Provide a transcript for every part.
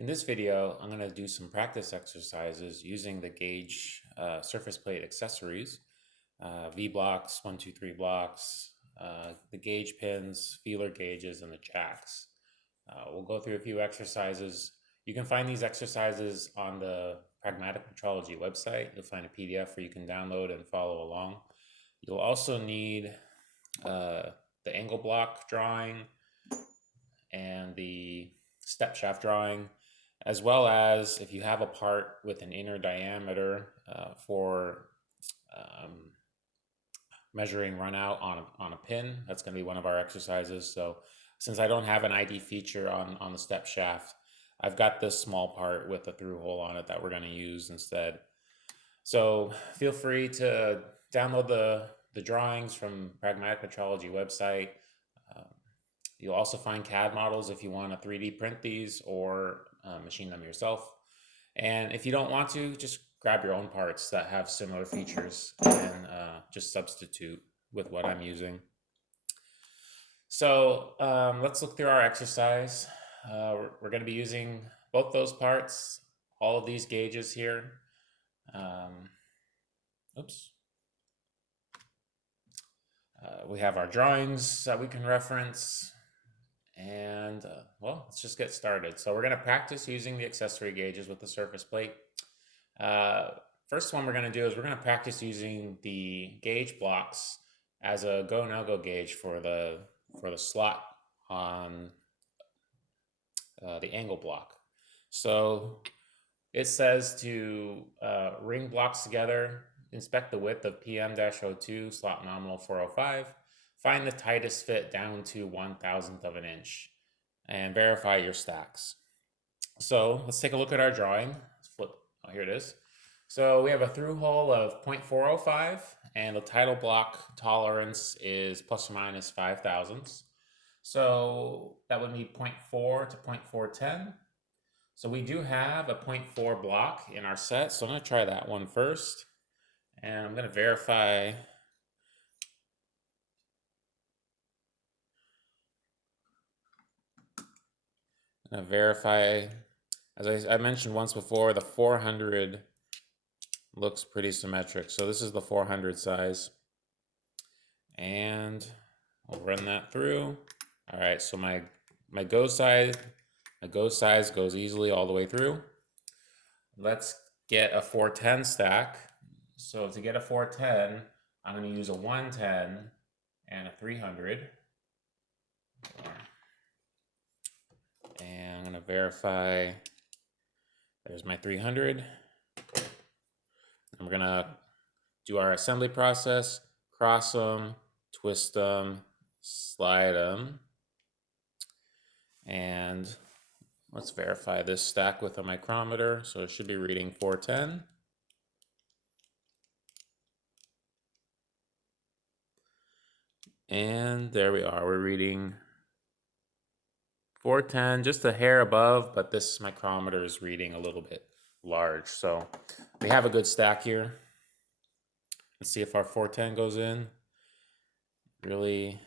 In this video, I'm going to do some practice exercises using the gauge surface plate accessories, V-blocks, 1, 2, 3 blocks, the gauge pins, feeler gauges, and the jacks. We'll go through a few exercises. You can find these exercises on the Pragmatic Metrology website. You'll find a PDF where you can download and follow along. You'll also need the angle block drawing and the step shaft drawing, as well as if you have a part with an inner diameter for measuring run out on a pin. That's going to be one of our exercises. So since I don't have an ID feature on the step shaft, I've got this small part with a through hole on it that we're going to use instead. So feel free to download the drawings from Pragmatic Metrology website. You'll also find CAD models if you want to 3D print these or machine them yourself. And if you don't want to, just grab your own parts that have similar features and just substitute with what I'm using. So let's look through our exercise. We're going to be using both those parts, all of these gauges here. We have our drawings that we can reference. And well, let's just get started. So we're going to practice using the accessory gauges with the surface plate. First one we're going to do is we're going to practice using the gauge blocks as a go no-go gauge for the slot on the angle block. So it says to ring blocks together, inspect the width of PM-02, slot nominal 405. Find the tightest fit down to 1/1000th of an inch and verify your stacks. So let's take a look at our drawing. Let's flip. Oh, here it is. So we have a through hole of 0.405 and the title block tolerance is plus or minus 5 thousandths. So that would be 0.4 to 0.410. So we do have a 0.4 block in our set. So I'm going to try that one first. And I'm going to verify as I mentioned once before, the 400 looks pretty symmetric. So this is the 400 size. And I'll run that through. All right, so my go size goes easily all the way through. Let's get a 410 stack. So to get a 410, I'm going to use a 110 and a 300. And I'm going to verify, there's my 300. And we're going to do our assembly process, cross them, twist them, slide them. And let's verify this stack with a micrometer. So it should be reading 410. And there we are, we're reading 410, just a hair above, but this micrometer is reading a little bit large. So we have a good stack here. Let's see if our 410 goes in. Really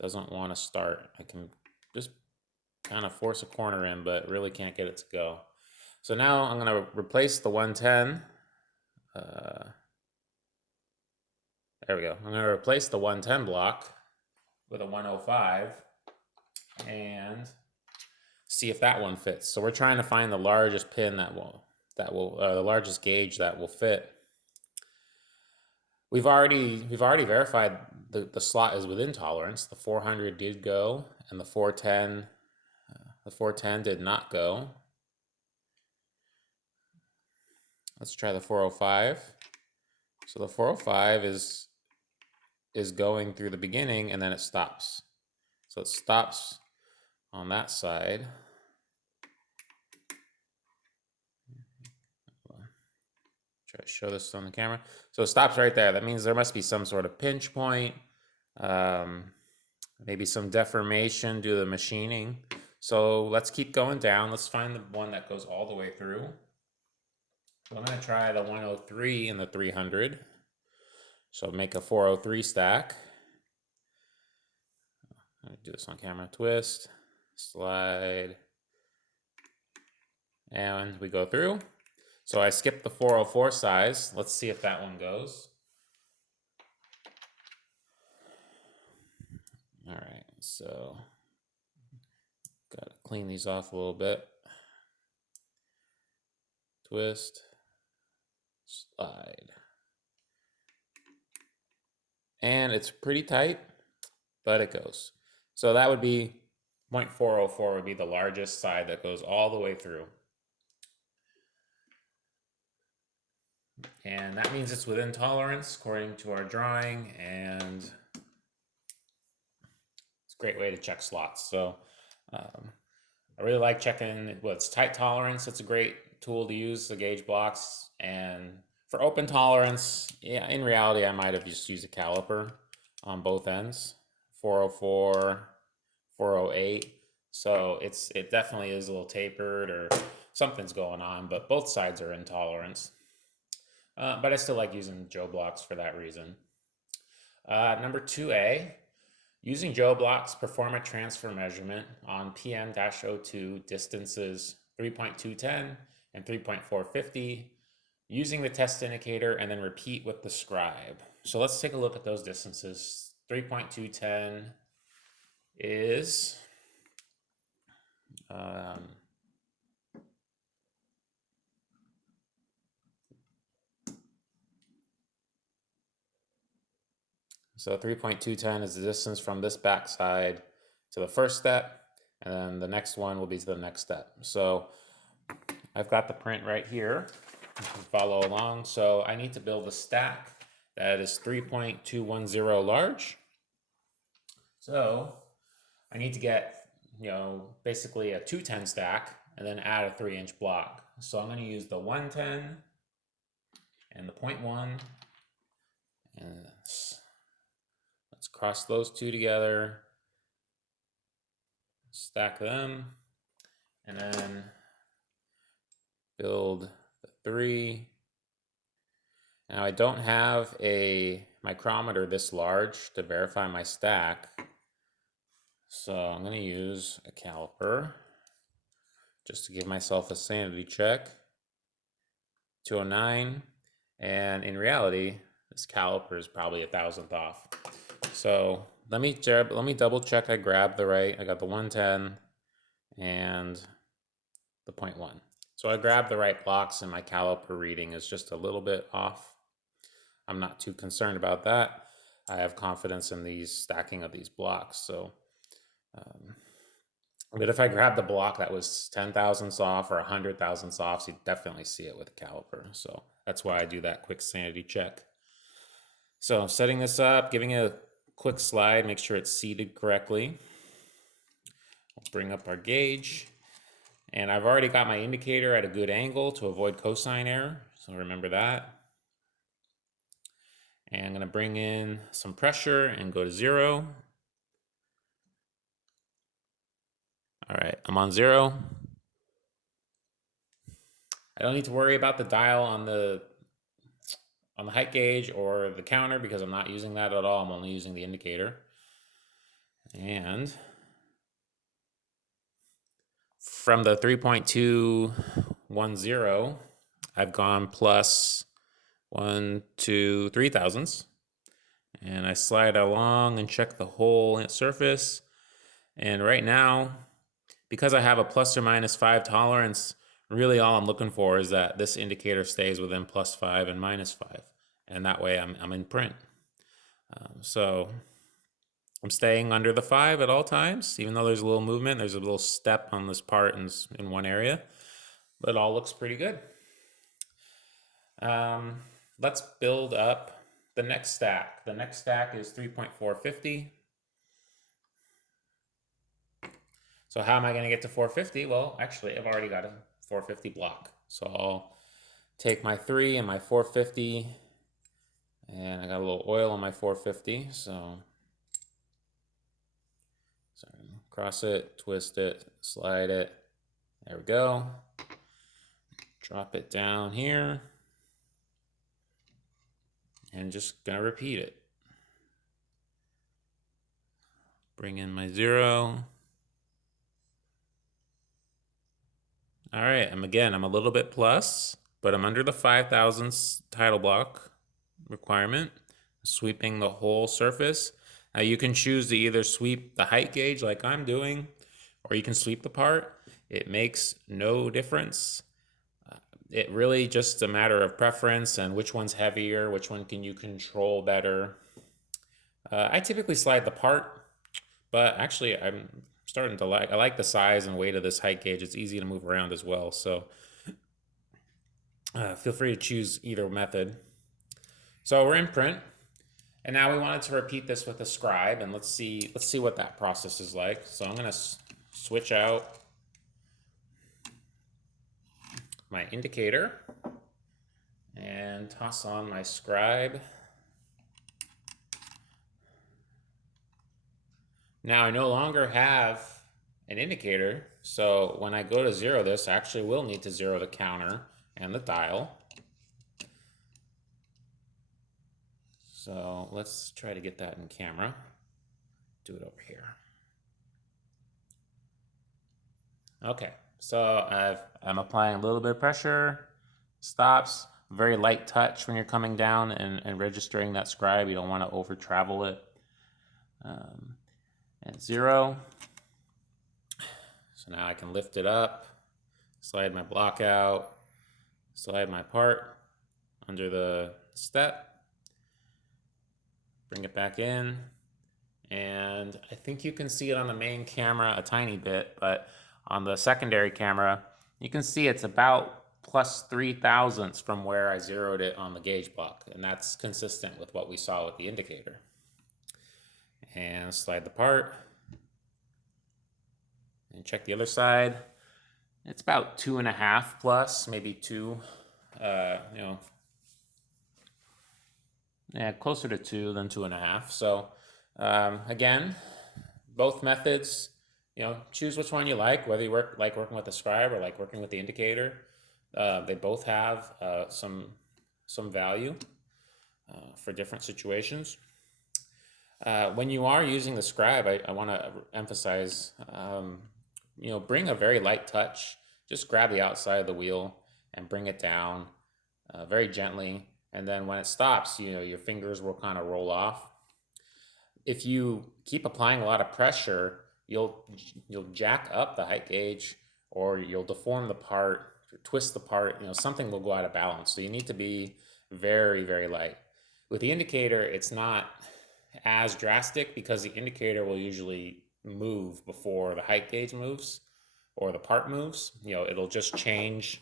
doesn't want to start. I can just kind of force a corner in, but really can't get it to go. So now I'm going to replace the 110. There we go. I'm going to replace the 110 block with a 105 and see if that one fits. So we're trying to find the largest pin the largest gauge that will fit. We've already verified the slot is within tolerance. The 400 did go, and the 410 did not go. Let's try the 405. So the 405 is going through the beginning and then it stops. So it stops on that side. Try to show this on the camera. So it stops right there. That means there must be some sort of pinch point, maybe some deformation due to the machining. So let's keep going down. Let's find the one that goes all the way through. So I'm going to try the 103 and the 300. So make a 403 stack. I'm going to do this on camera. Twist, slide, and we go through. So I skipped the 404 size. Let's see if that one goes. All right, so gotta clean these off a little bit. Twist, slide. And it's pretty tight, but it goes. So that would be 0.404 would be the largest side that goes all the way through. And that means it's within tolerance according to our drawing, and it's a great way to check slots. So I really like checking what's tight tolerance. It's a great tool to use, the gauge blocks. And for open tolerance, yeah, in reality, I might have just used a caliper on both ends, 404, 408. So it definitely is a little tapered or something's going on, but both sides are in tolerance. But I still like using Joe blocks for that reason. Number 2A, using Joe blocks, perform a transfer measurement on PM-02 distances 3.210 and 3.450 using the test indicator, and then repeat with the scribe. So let's take a look at those distances. 3.210 is so 3.210 is the distance from this backside to the first step, and then the next one will be to the next step. So I've got the print right here. You can follow along. So I need to build a stack that is 3.210 large. So I need to get, basically a 210 stack and then add a 3-inch block. So I'm going to use the 110 and the 0.1, and let's cross those two together, stack them, and then build the 3. Now I don't have a micrometer this large to verify my stack, so I'm going to use a caliper just to give myself a sanity check. 209, and in reality, this caliper is probably 1,000th off. So let me double check I grabbed the right. I got the 110 and the 0.1. So I grabbed the right blocks, and my caliper reading is just a little bit off. I'm not too concerned about that. I have confidence in these stacking of these blocks. So, but if I grab the block that was 10 thousandths off or 100 thousandths off, you'd definitely see it with a caliper. So that's why I do that quick sanity check. So setting this up, giving it a quick slide, make sure it's seated correctly. I'll bring up our gauge. And I've already got my indicator at a good angle to avoid cosine error. So remember that. And I'm going to bring in some pressure and go to 0. All right, I'm on 0. I don't need to worry about the dial on the height gauge or the counter because I'm not using that at all. I'm only using the indicator. And from the 3.210, I've gone plus 1, 2, 3 thousandths. And I slide along and check the whole surface. And right now, because I have a plus or minus 5 tolerance, really all I'm looking for is that this indicator stays within plus 5 and minus 5. And that way I'm in print. So I'm staying under the 5 at all times, even though there's a little movement. There's a little step on this part in one area, but it all looks pretty good. Let's build up the next stack. The next stack is 3.450. So how am I going to get to 450? Well, actually, I've already got a 450 block. So I'll take my 3 and my 450, and I got a little oil on my 450. So cross it, twist it, slide it. There we go. Drop it down here. And just going to repeat it. Bring in my 0. All right, I'm a little bit plus, but I'm under the 5 thousandths title block requirement, sweeping the whole surface. Now you can choose to either sweep the height gauge like I'm doing, or you can sweep the part. It makes no difference. It really just a matter of preference and which one's heavier, which one can you control better. I typically slide the part, but actually I'm starting to I like the size and weight of this height gauge. It's easy to move around as well. So feel free to choose either method. So we're in print, and now we wanted to repeat this with a scribe, and let's see what that process is like. So I'm going to switch out my indicator and toss on my scribe. Now I no longer have an indicator, so when I go to zero this, I actually will need to zero the counter and the dial. So let's try to get that in camera. Do it over here. Okay, so I'm applying a little bit of pressure, stops, very light touch when you're coming down and registering that scribe. You don't want to over travel it. At zero. So now I can lift it up, slide my block out, slide my part under the step, bring it back in, and I think you can see it on the main camera a tiny bit, but on the secondary camera, you can see it's about plus 3 thousandths from where I zeroed it on the gauge block, and that's consistent with what we saw with the indicator. And slide the part, and check the other side. It's about 2.5 plus, maybe 2, yeah, closer to 2 than 2.5. So again, both methods, choose which one you like, whether you like working with the scribe or like working with the indicator. They both have some value for different situations. When you are using the scribe, I want to emphasize, bring a very light touch. Just grab the outside of the wheel and bring it down very gently. And then when it stops, your fingers will kind of roll off. If you keep applying a lot of pressure, you'll jack up the height gauge, or you'll deform the part, twist the part. Something will go out of balance. So you need to be very, very light. With the indicator, it's not as drastic because the indicator will usually move before the height gauge moves or the part moves. It'll just change.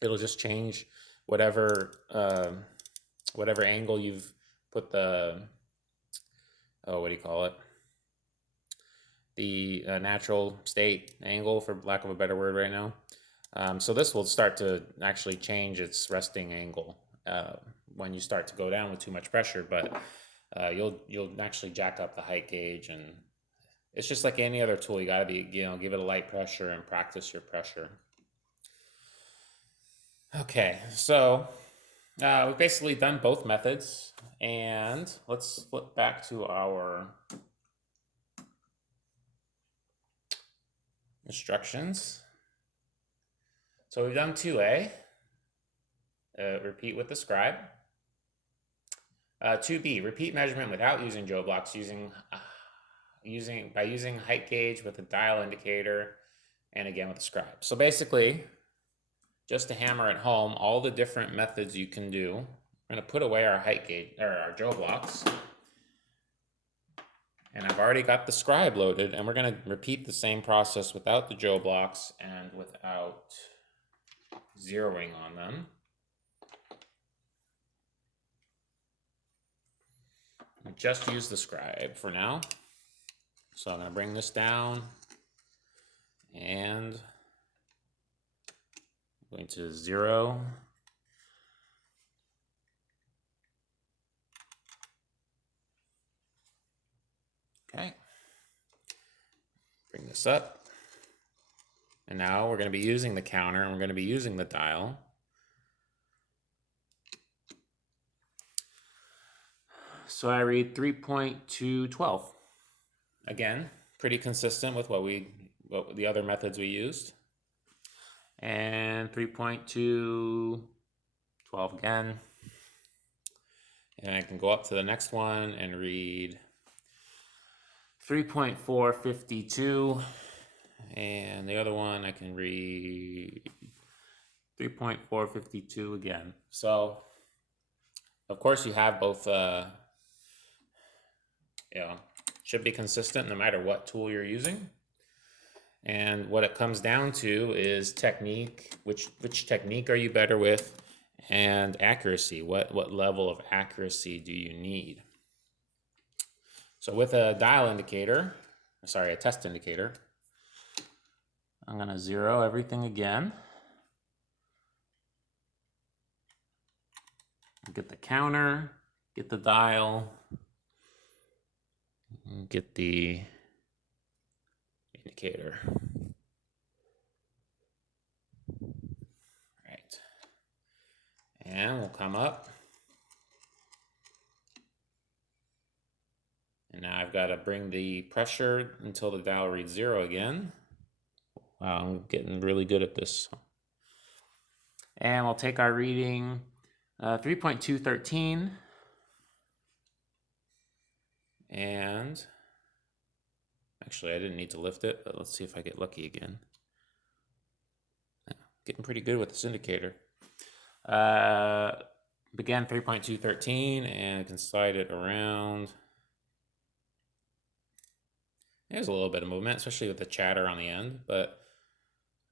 It'll just change whatever angle you've put the what do you call it? The natural state angle, for lack of a better word, right now. So this will start to actually change its resting angle when you start to go down with too much pressure, but you'll actually jack up the height gauge, and it's just like any other tool. You got to be, give it a light pressure and practice your pressure. Okay, so we've basically done both methods, and let's flip back to our instructions. So we've done 2A, repeat with the scribe. 2B, repeat measurement without using Joe blocks, by using height gauge with a dial indicator, and again with the scribe. So basically, just to hammer it home, all the different methods you can do. We're going to put away our height gauge, or our Joe blocks. And I've already got the scribe loaded, and we're going to repeat the same process without the Joe blocks and without zeroing on them. Just use the scribe for now. So I'm going to bring this down, and I'm going to zero. Okay. Bring this up. And now we're going to be using the counter, and we're going to be using the dial. So I read 3.212. Again, pretty consistent with what the other methods we used. and 3.2, 12 again. And I can go up to the next one and read 3.452. And the other one I can read 3.452 again. So, of course, you have both, should be consistent no matter what tool you're using. And what it comes down to is technique. Which technique are you better with? And accuracy. What level of accuracy do you need? So with a a test indicator, I'm going to zero everything again. Get the counter, get the dial, get the indicator. Right. And we'll come up. And now I've got to bring the pressure until the dial reads 0 again. Wow, I'm getting really good at this. And we'll take our reading 3.213. And actually, I didn't need to lift it, but let's see if I get lucky again. Getting pretty good with this indicator. Began 3.213, and I can slide it around. There's a little bit of movement, especially with the chatter on the end, but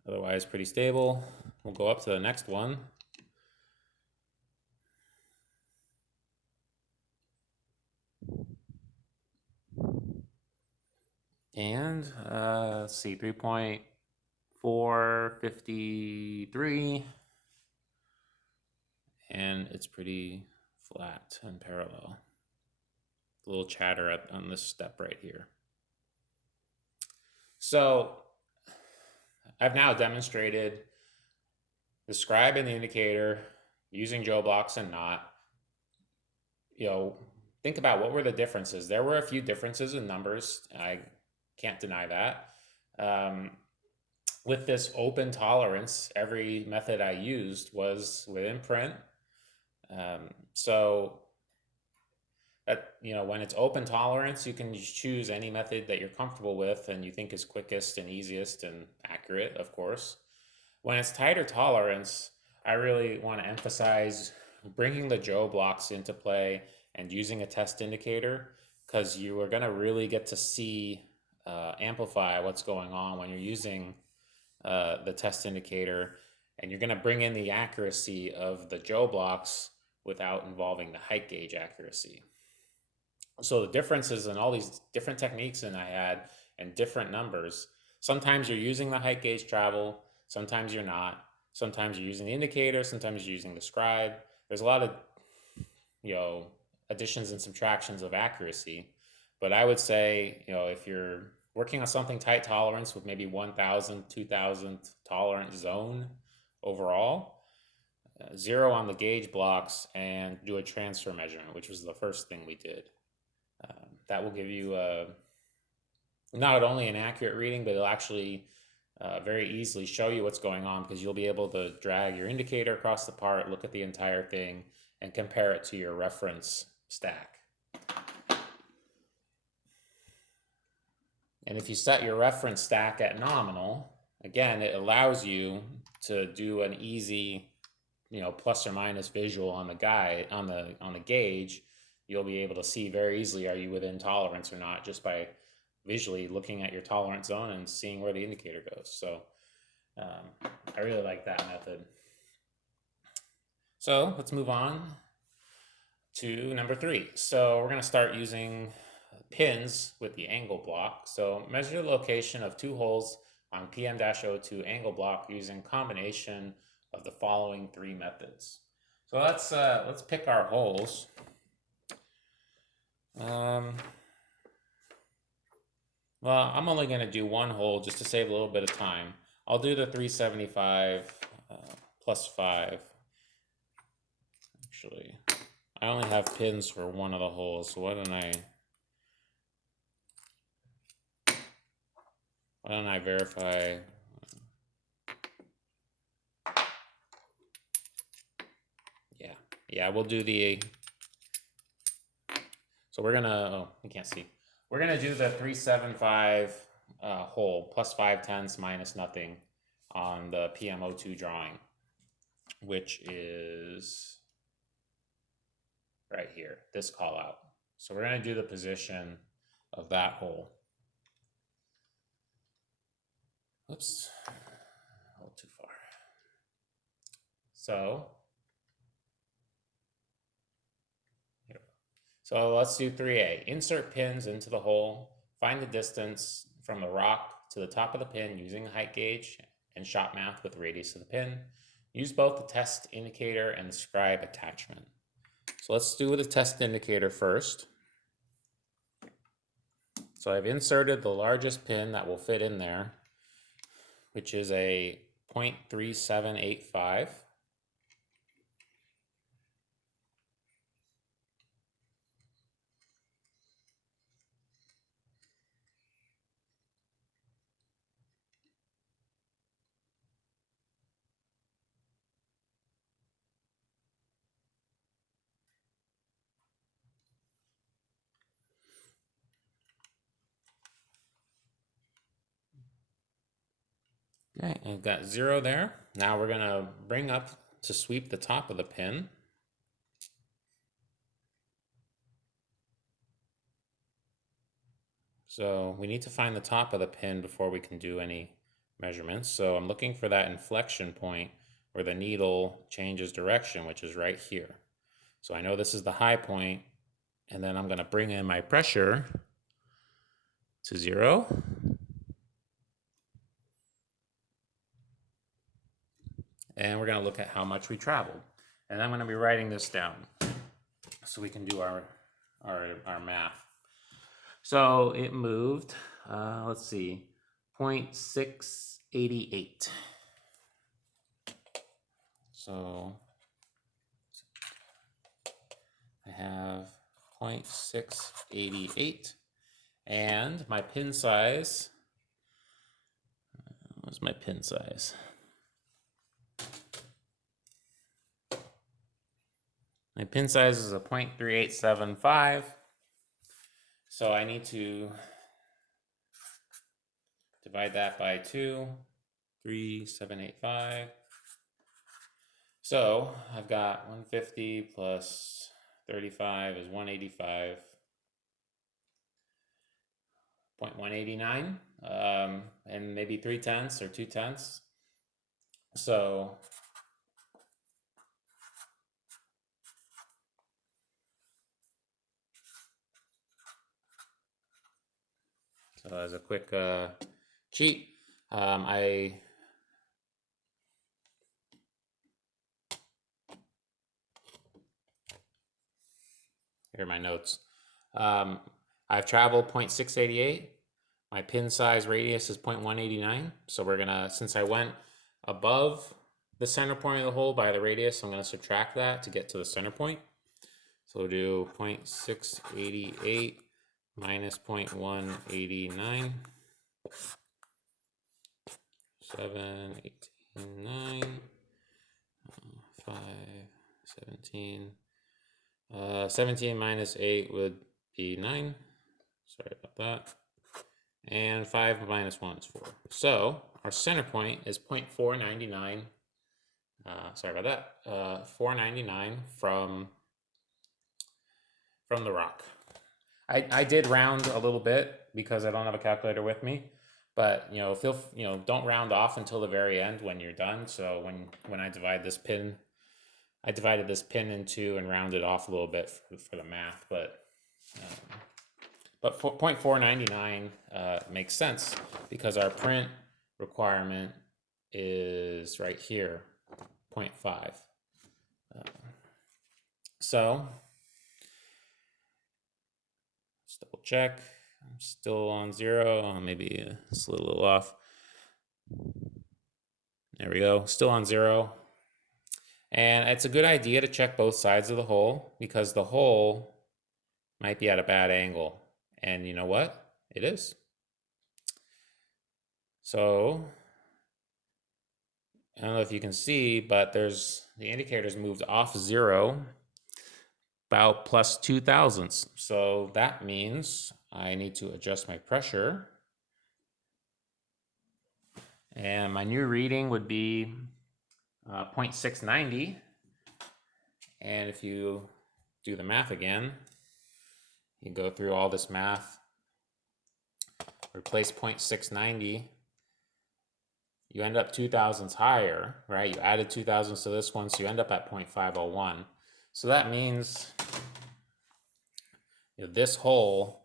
otherwise pretty stable. We'll go up to the next one. And let's see, 3.453. And it's pretty flat and parallel. A little chatter on this step right here. So I've now demonstrated the scribe and the indicator using Joe blocks and not. Think about what were the differences. There were a few differences in numbers. I can't deny that. With this open tolerance, every method I used was within print. So that, when it's open tolerance, you can choose any method that you're comfortable with and you think is quickest and easiest and accurate, of course. When it's tighter tolerance, I really want to emphasize bringing the Joe blocks into play and using a test indicator, because you are going to really get to see, amplify what's going on when you're using the test indicator, and you're going to bring in the accuracy of the Joe blocks without involving the height gauge accuracy. So the differences in all these different techniques that I had and different numbers, sometimes you're using the height gauge travel, sometimes you're not. Sometimes you're using the indicator, sometimes you're using the scribe. There's a lot of, additions and subtractions of accuracy. But I would say, if you're working on something tight tolerance with maybe 1,000, 2,000 tolerant zone overall, 0 on the gauge blocks and do a transfer measurement, which was the first thing we did. That will give you not only an accurate reading, but it'll actually very easily show you what's going on, because you'll be able to drag your indicator across the part, look at the entire thing, and compare it to your reference stack. And if you set your reference stack at nominal, again, it allows you to do an easy, plus or minus visual on the guide, on the gauge. You'll be able to see very easily, are you within tolerance or not, just by visually looking at your tolerance zone and seeing where the indicator goes. So I really like that method. So let's move on to number 3. So we're going to start using pins with the angle block. So measure the location of 2 holes on PM-02 angle block using combination of the following 3 methods. So let's pick our holes. Well, I'm only going to do 1 hole just to save a little bit of time. I'll do the 375 plus 5. Actually, I only have pins for 1 of the holes, so why don't I verify? Yeah, we'll do the, so we're gonna, oh, you can't see. We're gonna do the 375 hole, plus 5/10 minus nothing on the PM02 drawing, which is right here, this call out. So we're gonna do the position of that hole. Oops, a little too far. So let's do 3A. Insert pins into the hole. Find the distance from the rock to the top of the pin using a height gauge and shot math with the radius of the pin. Use both the test indicator and the scribe attachment. So let's do the test indicator first. So I've inserted the largest pin that will fit in there, which is a 0.3785. Okay, I've got 0 there. Now we're gonna bring up to sweep the top of the pin. So we need to find the top of the pin before we can do any measurements. So I'm looking for that inflection point where the needle changes direction, which is right here. So I know this is the high point, and then I'm gonna bring in my pressure to 0. And we're gonna look at how much we traveled. And I'm gonna be writing this down so we can do our math. So it moved, let's see, 0.688. So I have 0.688, and my pin size, what's my pin size? My pin size is a 0.3875, so I need to divide that by 2, 3,785. So I've got 150 plus 35 is 185. 0.189, and maybe 3/10 or 2/10. So as a quick cheat, here are my notes. I've traveled 0.688. My pin size radius is 0.189. So we're gonna, since I went above the center point of the hole by the radius, I'm gonna subtract that to get to the center point. So we'll do 0.688 minus 0.189. 7, 18, 9, 5, 17. 17 minus 8 would be 9. Sorry about that. And 5 minus 1 is 4. So our center point is 0.499. Sorry about that. 499 from the rock. I did round a little bit because I don't have a calculator with me, but don't round off until the very end when you're done. So when I divide this pin, I divided this pin in 2 and rounded off a little bit for the math, but 0.499 makes sense because our print requirement is right here, 0.5. So let's double check. I'm still on 0. Maybe it's a little off. There we go. Still on 0. And it's a good idea to check both sides of the hole because the hole might be at a bad angle. And you know what? It is. So I don't know if you can see, but the indicator's moved off 0 about plus 2 thousandths. So that means I need to adjust my pressure. And my new reading would be 0.690. And if you do the math again, you go through all this math, replace 0.690, you end up 2 thousandths higher, right? You added 2 thousandths to this one, so you end up at 0.501. So that means this hole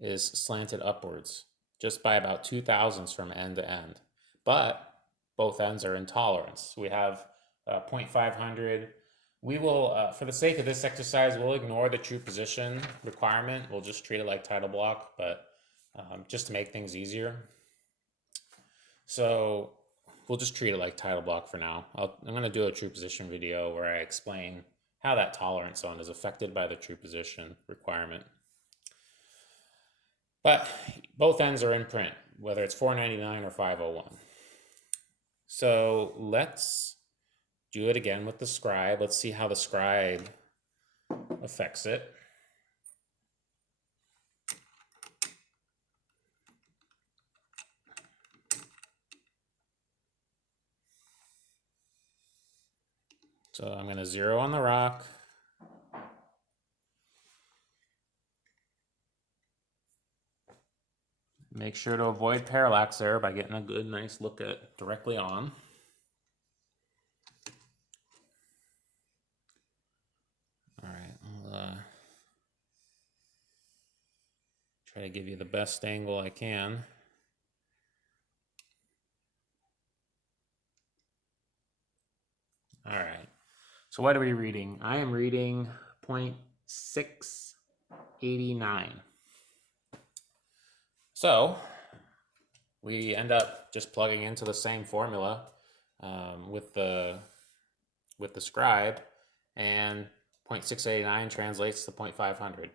is slanted upwards just by about 2 thousandths from end to end. But both ends are in tolerance. We have 0.500. We will, for the sake of this exercise, we'll ignore the true position requirement. We'll just treat it like title block, but just to make things easier. So we'll just treat it like title block for now. I'm going to do a true position video where I explain how that tolerance zone is affected by the true position requirement. But both ends are in print, whether it's 499 or 501. So let's do it again with the scribe. Let's see how the scribe affects it. So I'm going to 0 on the rock. Make sure to avoid parallax there by getting a good, nice look at directly on. All right, I'll try to give you the best angle I can. All right, so what are we reading? I am reading 0.689. So we end up just plugging into the same formula with the scribe, and 0.689 translates to 0.500.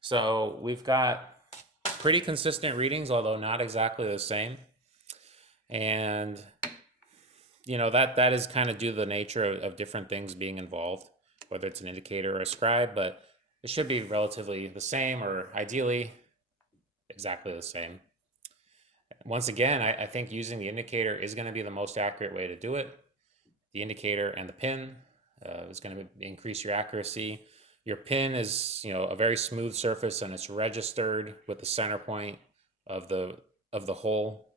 So we've got pretty consistent readings, although not exactly the same. And that is kind of due to the nature of different things being involved, whether it's an indicator or a scribe, but it should be relatively the same, or ideally exactly the same. Once again, I think using the indicator is going to be the most accurate way to do it. The indicator and the pin is going to increase your accuracy. Your pin is, a very smooth surface, and it's registered with the center point of the hole.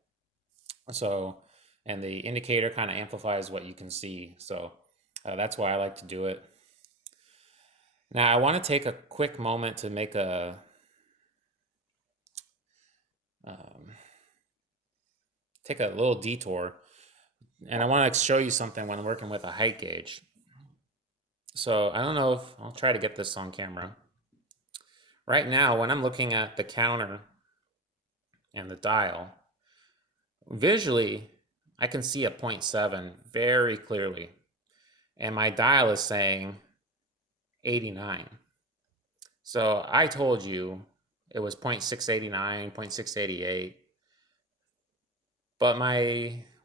So, and the indicator kind of amplifies what you can see. So that's why I like to do it. Now I want to take a quick moment to make take a little detour, and I want to show you something when I'm working with a height gauge. So I don't know if I'll try to get this on camera. Right now, when I'm looking at the counter and the dial, visually, I can see a 0.7 very clearly, and my dial is saying 89. So I told you it was 0.689, 0.688, but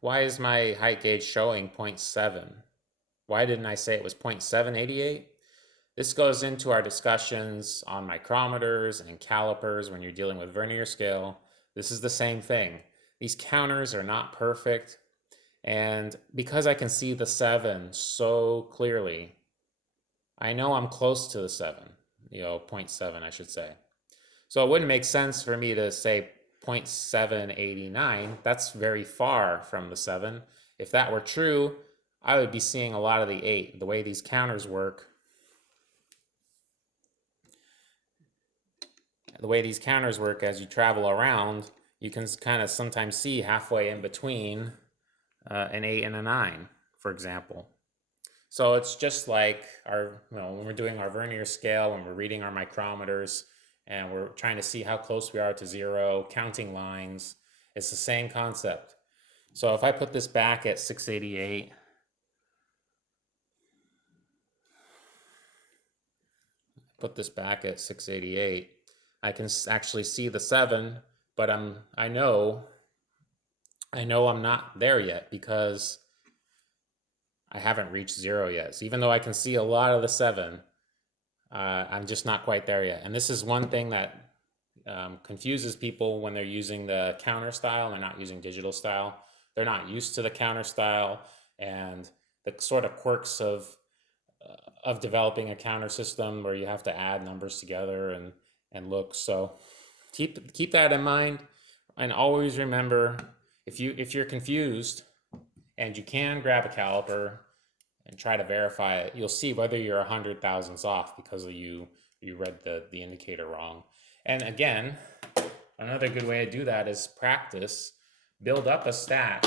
why is my height gauge showing 0.7? Why didn't I say it was 0.788? This goes into our discussions on micrometers and calipers when you're dealing with vernier scale. This is the same thing. These counters are not perfect, and because I can see the 7 so clearly, I know I'm close to the 7, 0.7 I should say. So it wouldn't make sense for me to say 0.789. That's very far from the 7. If that were true, I would be seeing a lot of the 8. The way these counters work, as you travel around, you can kind of sometimes see halfway in between an 8 and a 9, for example. So it's just like when we're doing our vernier scale, when we're reading our micrometers, and we're trying to see how close we are to 0, counting lines. It's the same concept. So if I put this back at 688, I can actually see the 7, but I know I'm not there yet, because I haven't reached 0 yet. So even though I can see a lot of the 7, I'm just not quite there yet. And this is one thing that confuses people when they're using the counter style and they're not using digital style. They're not used to the counter style and the sort of quirks of developing a counter system where you have to add numbers together and look. So keep that in mind, and always remember, if you're confused and you can grab a caliper and try to verify it, you'll see whether you're 100 thousandths off because of you read the indicator wrong. And again, another good way to do that is practice. Build up a stack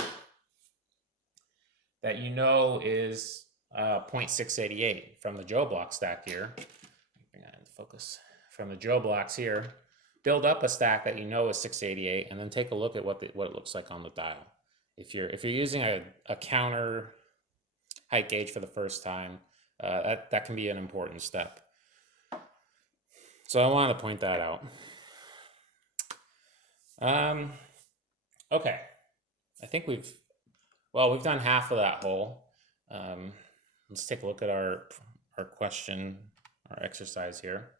that you know is 0.688 from the Joe block stack here. Bring that into focus. From the Joe blocks here, build up a stack that you know is 688, and then take a look at what it looks like on the dial. If you're using a counter height gauge for the first time, that can be an important step. So I wanted to point that out. Okay, I think we've done half of that hole. Let's take a look at our question, our exercise here.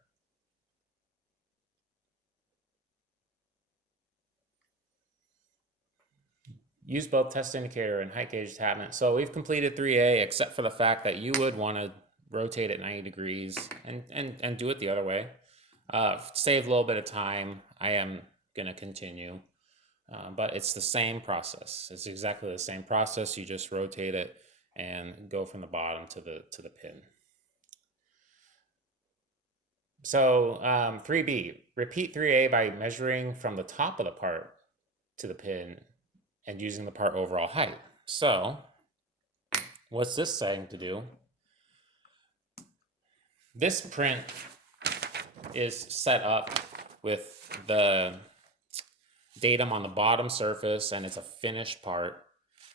Use both test indicator and height gauge attachment. So we've completed 3A, except for the fact that you would want to rotate it 90 degrees and do it the other way. Save a little bit of time. I am going to continue, but it's the same process. It's exactly the same process. You just rotate it and go from the bottom to the pin. So 3B, repeat 3A by measuring from the top of the part to the pin and using the part overall height. So what's this saying to do? This print is set up with the datum on the bottom surface, and it's a finished part.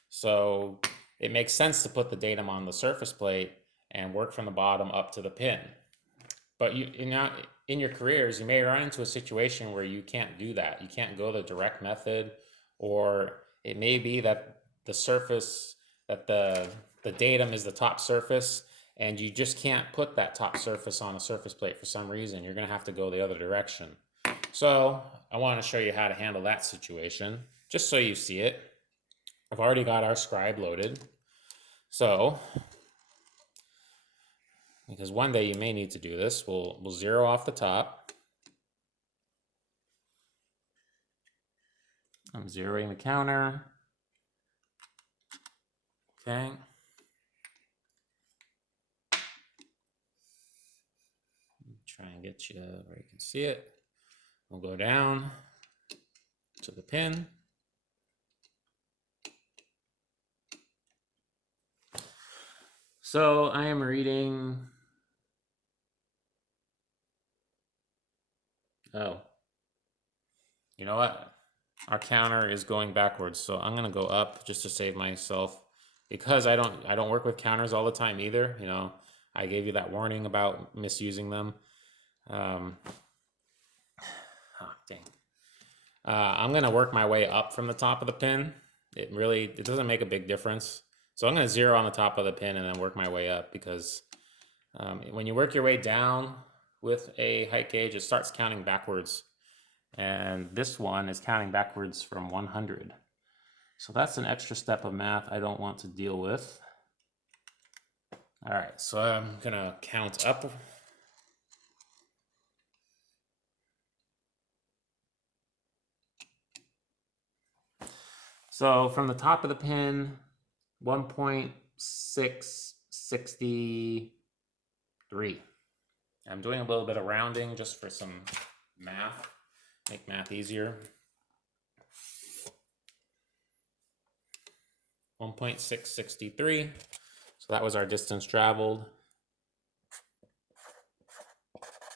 So it makes sense to put the datum on the surface plate and work from the bottom up to the pin. But in your careers, you may run into a situation where you can't do that. You can't go the direct method, or it may be that the surface, that the datum is the top surface, and you just can't put that top surface on a surface plate for some reason. You're going to have to go the other direction. So I want to show you how to handle that situation, just so you see it. I've already got our scribe loaded. So, because one day you may need to do this, we'll zero off the top. I'm zeroing the counter. Okay. Try and get you where you can see it. We'll go down to the pin. So I am reading. Oh, you know what? Our counter is going backwards, so I'm gonna go up just to save myself, because I don't work with counters all the time either. You know, I gave you that warning about misusing them. Oh, dang. I'm gonna work my way up from the top of the pin. It doesn't make a big difference. So I'm gonna zero on the top of the pin and then work my way up, because when you work your way down with a height gauge, it starts counting backwards. And this one is counting backwards from 100. So that's an extra step of math I don't want to deal with. All right, so I'm gonna count up. So from the top of the pin, 1.663. I'm doing a little bit of rounding just for some math, make math easier. 1.663. So that was our distance traveled.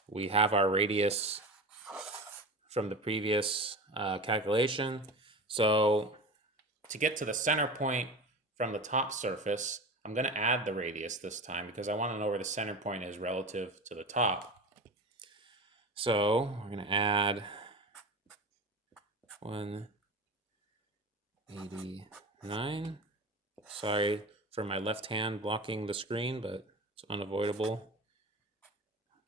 We have our radius from the previous calculation. So to get to the center point from the top surface, I'm going to add the radius this time, because I want to know where the center point is relative to the top. So we're going to add 189. Sorry, for my left hand blocking the screen, but it's unavoidable.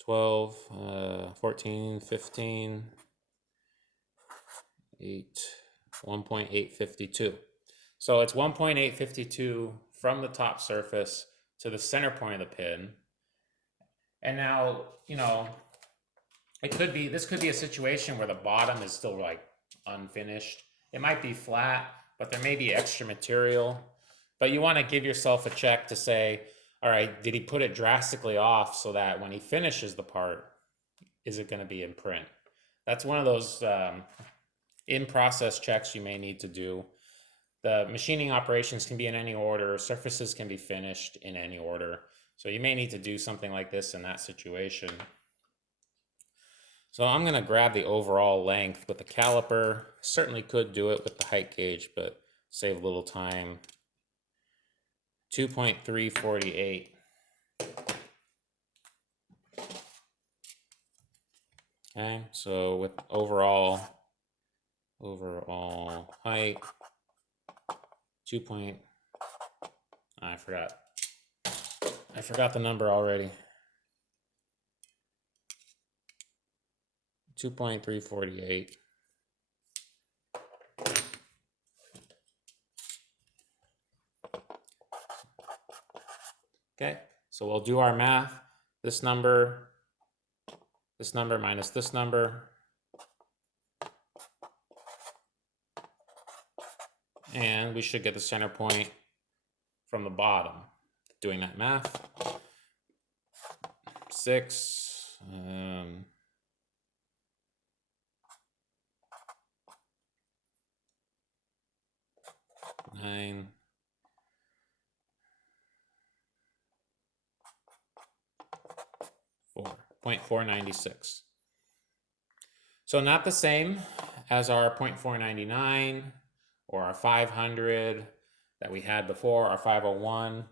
12, 14, 15, 8, 1.852. So it's 1.852 from the top surface to the center point of the pin. And now, this could be a situation where the bottom is still like unfinished. It might be flat, but there may be extra material. But you want to give yourself a check to say, all right, did he put it drastically off so that when he finishes the part, is it going to be in print? That's one of those in-process checks you may need to do. The machining operations can be in any order. Surfaces can be finished in any order. So you may need to do something like this in that situation. So I'm going to grab the overall length with the caliper. Certainly could do it with the height gauge, but save a little time. 2.348. Okay, so with overall height, I forgot the number already. 2.348. Okay, so we'll do our math. This number minus this number. And we should get the center point from the bottom. Doing that math. 6, 9, 0.496. So not the same as our 0.499 or our 500 that we had before, our 501.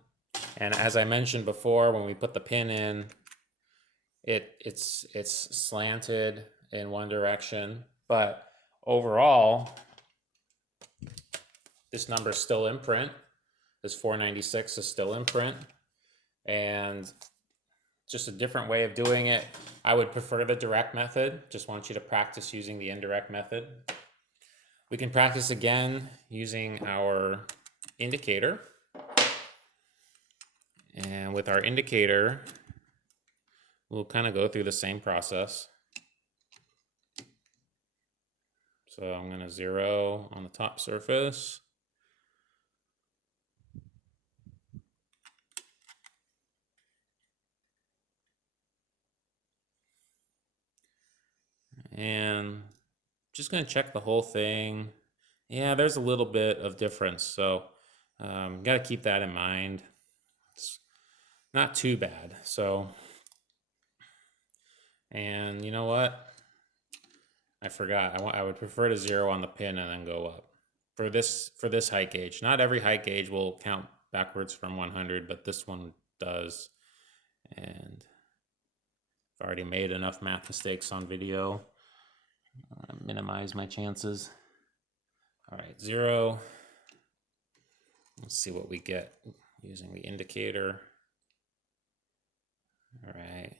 And as I mentioned before, when we put the pin in, it's slanted in one direction, but overall, this number is still in print. This 496 is still in print, and just a different way of doing it. I would prefer the direct method. Just want you to practice using the indirect method. We can practice again using our indicator. And with our indicator, we'll kind of go through the same process. So I'm going to 0 on the top surface. And just going to check the whole thing. Yeah, there's a little bit of difference, so got to keep that in mind. It's not too bad. So, and you know what? I forgot. I would prefer to 0 on the pin and then go up for this height gauge. Not every height gauge will count backwards from 100, but this one does. And I've already made enough math mistakes on video. Minimize my chances. All right, 0. Let's see what we get using the indicator. All right.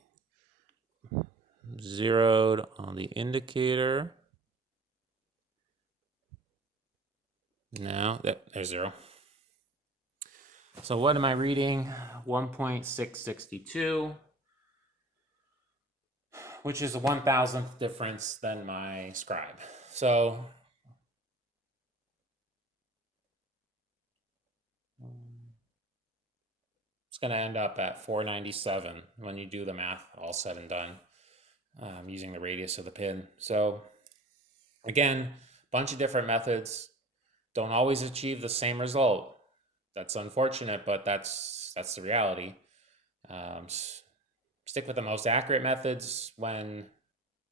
0'd on the indicator. Now there's 0. So what am I reading? 1.662, which is a 1,000th difference than my scribe. So it's going to end up at 497 when you do the math all said and done, using the radius of the pin. So again, bunch of different methods. Don't always achieve the same result. That's unfortunate, but that's the reality. Stick with the most accurate methods when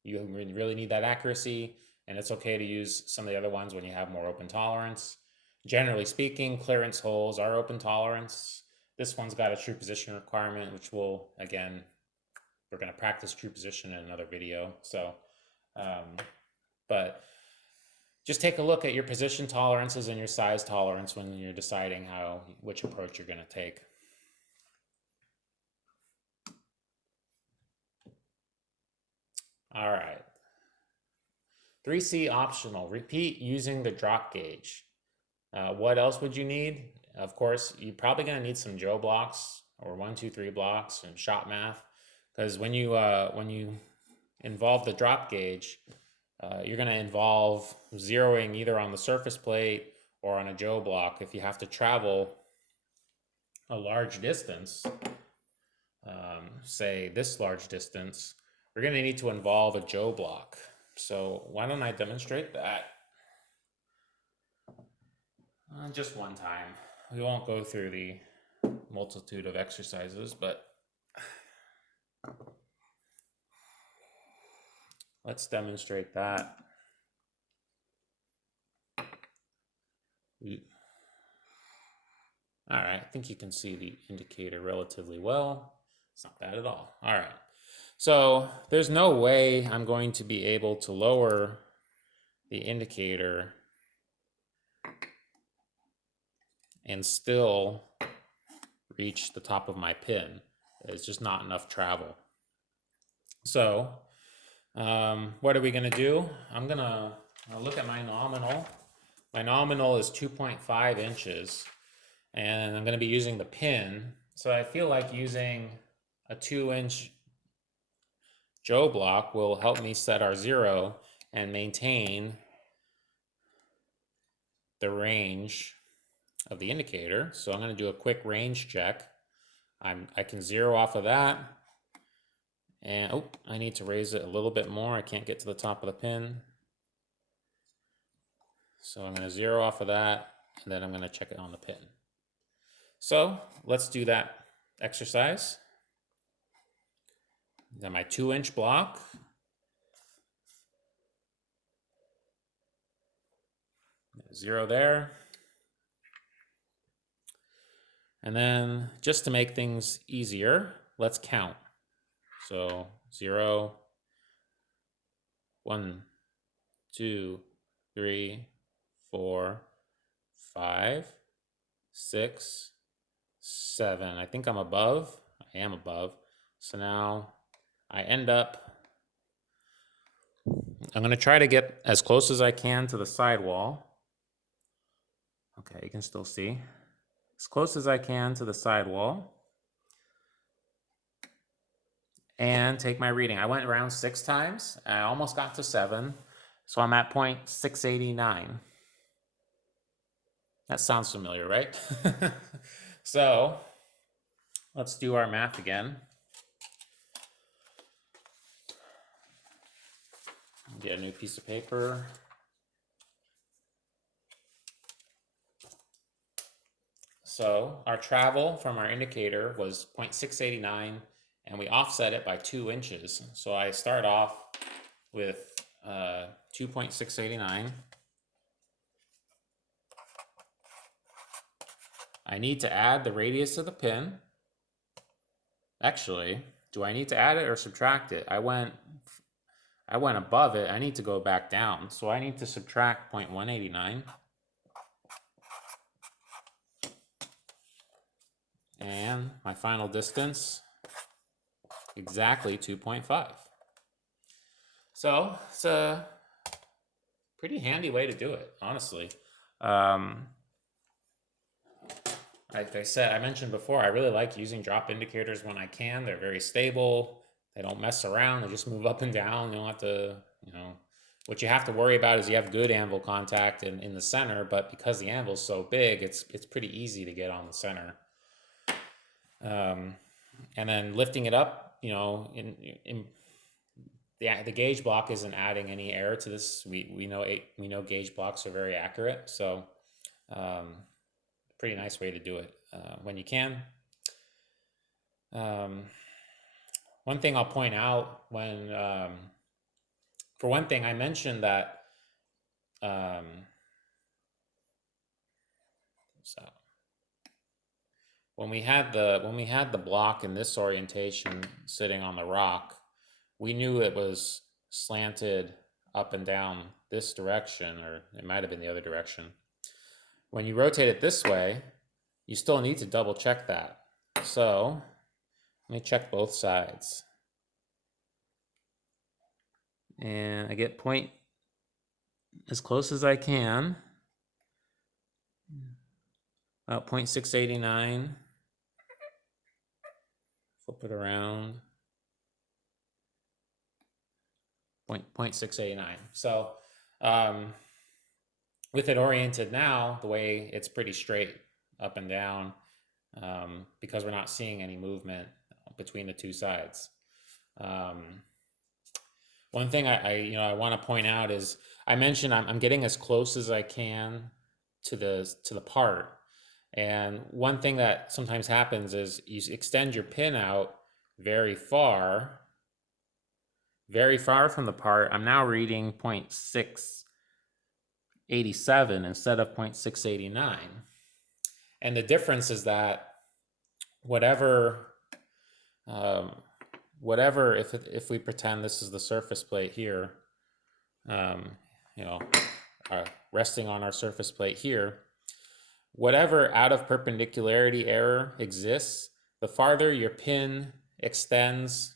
you really need that accuracy, and it's okay to use some of the other ones when you have more open tolerance. Generally speaking, clearance holes are open tolerance. This one's got a true position requirement, which we're going to practice true position in another video. So, but just take a look at your position tolerances and your size tolerance when you're deciding which approach you're going to take. All right. 3C optional, repeat using the drop gauge. What else would you need? Of course, you're probably going to need some Joe blocks or 1, 2, 3 blocks and shop math, because when you involve the drop gauge, you're going to involve zeroing either on the surface plate or on a Joe block. If you have to travel a large distance, say this large distance, we're going to need to involve a Joe block. So why don't I demonstrate that just one time. We won't go through the multitude of exercises, but let's demonstrate that. All right, I think you can see the indicator relatively well. It's not bad at all. All right, so there's no way I'm going to be able to lower the indicator and still reach the top of my pin. It's just not enough travel. So what are we gonna do? I'm gonna look at my nominal. My nominal is 2.5 inches, and I'm gonna be using the pin. So I feel like using a 2-inch Joe block will help me set our 0 and maintain the range of the indicator. So I'm going to do a quick range check. I can 0 off of that, and oh, I need to raise it a little bit more. I can't get to the top of the pin. So I'm going to 0 off of that, and then I'm going to check it on the pin. So let's do that exercise. Then my 2-inch block. Zero there. And then just to make things easier, let's count. So 0, 1, 2, 3, 4, 5, 6, 7. I think I'm above. I am above. So now I end up, I'm going to try to get as close as I can to the sidewall. Okay, you can still see. As close as I can to the sidewall. And take my reading. I went around 6 times. I almost got to 7. So I'm at 0.689. That sounds familiar, right? So let's do our math again. Get a new piece of paper. So our travel from our indicator was 0.689, and we offset it by 2 inches. So I start off with 2.689. I need to add the radius of the pin. Actually, do I need to add it or subtract it? I went above it. I need to go back down. So I need to subtract 0.189. And my final distance, exactly 2.5. So it's a pretty handy way to do it, honestly. Like I said, I mentioned before, I really like using drop indicators when I can. They're very stable. They don't mess around. They just move up and down. You don't have to, what you have to worry about is you have good anvil contact in the center, but because the anvil's so big, it's pretty easy to get on the center. And then lifting it up, the gauge block isn't adding any error to this. We know gauge blocks are very accurate, so pretty nice way to do it when you can. One thing I'll point out for one thing, I mentioned that when we had the block in this orientation sitting on the rock, we knew it was slanted up and down this direction, or it might have been the other direction. When you rotate it this way, you still need to double check that. So let me check both sides. And I get point as close as I can. About 0.689. Flip it around. 0.689. So with it oriented now, the way it's pretty straight up and down, because we're not seeing any movement between the two sides. One thing I want to point out is I mentioned I'm getting as close as I can to the part, and one thing that sometimes happens is you extend your pin out very far from the part. I'm now reading 0.687 instead of 0.689, and the difference is that whatever if we pretend this is the surface plate here, resting on our surface plate here, whatever out of perpendicularity error exists, the farther your pin extends,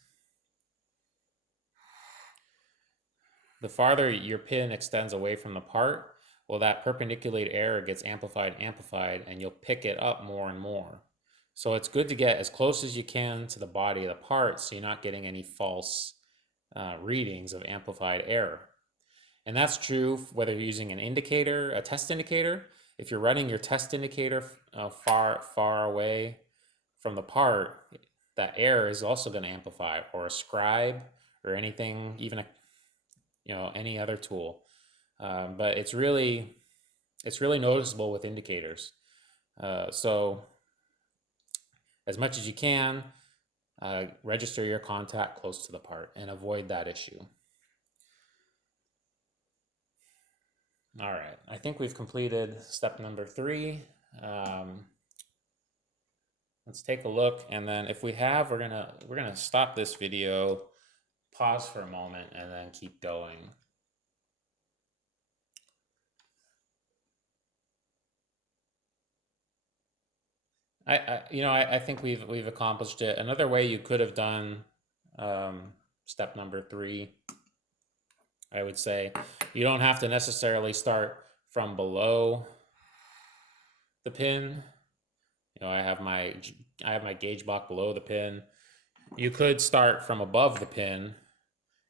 away from the part, well, that perpendicular error gets amplified, and you'll pick it up more and more. So it's good to get as close as you can to the body of the part so you're not getting any false readings of amplified error. And that's true whether you're using an indicator, a test indicator. If you're running your test indicator far away from the part, that error is also going to amplify, or a scribe or anything, even any other tool. But it's really noticeable with indicators. So as much as you can, register your contact close to the part and avoid that issue. All right, I think we've completed step number 3. Let's take a look, and then if we have, we're gonna stop this video, pause for a moment, and then keep going. I think we've accomplished it. Another way you could have done step number 3, I would say, you don't have to necessarily start from below the pin. I have my gauge block below the pin. You could start from above the pin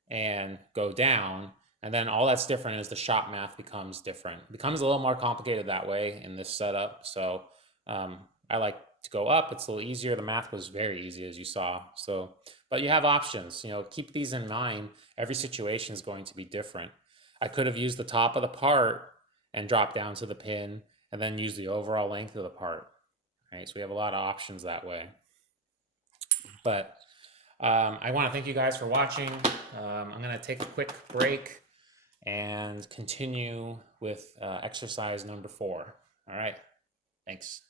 and go down, and then all that's different is the shop math becomes different. It becomes a little more complicated that way in this setup. So I like to go up. It's a little easier. The math was very easy, as you saw. So, but you have options. Keep these in mind. Every situation is going to be different. I could have used the top of the part and drop down to the pin, and then use the overall length of the part. Right? So we have a lot of options that way. But I want to thank you guys for watching. I'm going to take a quick break and continue with exercise number 4. All right. Thanks.